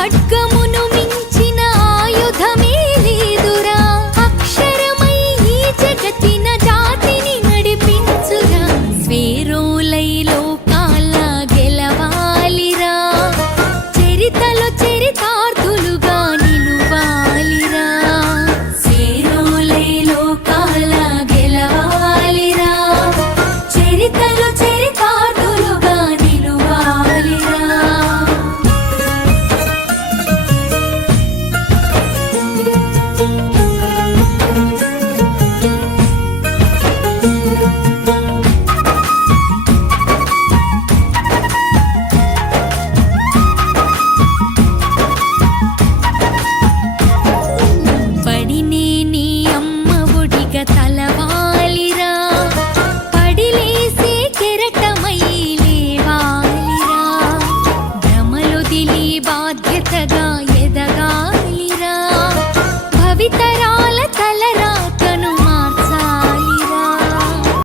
ఖడ్గమును మించిన ఆయుధమే లేదురా. అక్షరమై ఈ జగతిన జాతిని నడిపించురా. స్వేరోలై లోకాల గెలవాలిరా. చరితలో చరితార్థులుగా నిలువాలిరా. స్వేరోలై లోకాల గెలవాలిరా. చరితలో చరితార్థులుగా నిలువాలిరా. పడినే నీ అమ్మ ఒడిగా తలవాలిరా. పడిలేసే కెరటమై లేవాలిరా. భ్రమలొదిలి బాధ్యతగా ఎదగాలిరా. భవిత